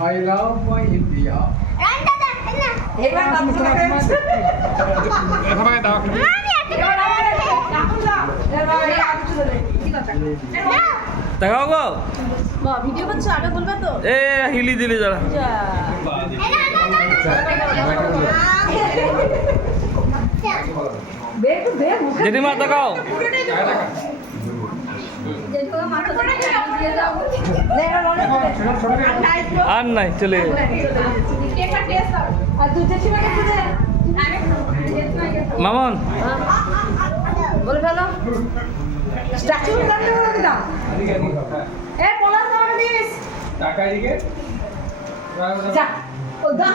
I love my India. দেখাও গো video করছো আগে বলবে তো এ হিলি দিলে যারা জেঠিমা দেখাও আর নাই চলে মামন বলে ফেলো স্ট্যাচু দাও এ পোলা দাও দিস টাকা এদিকে যা ও দাও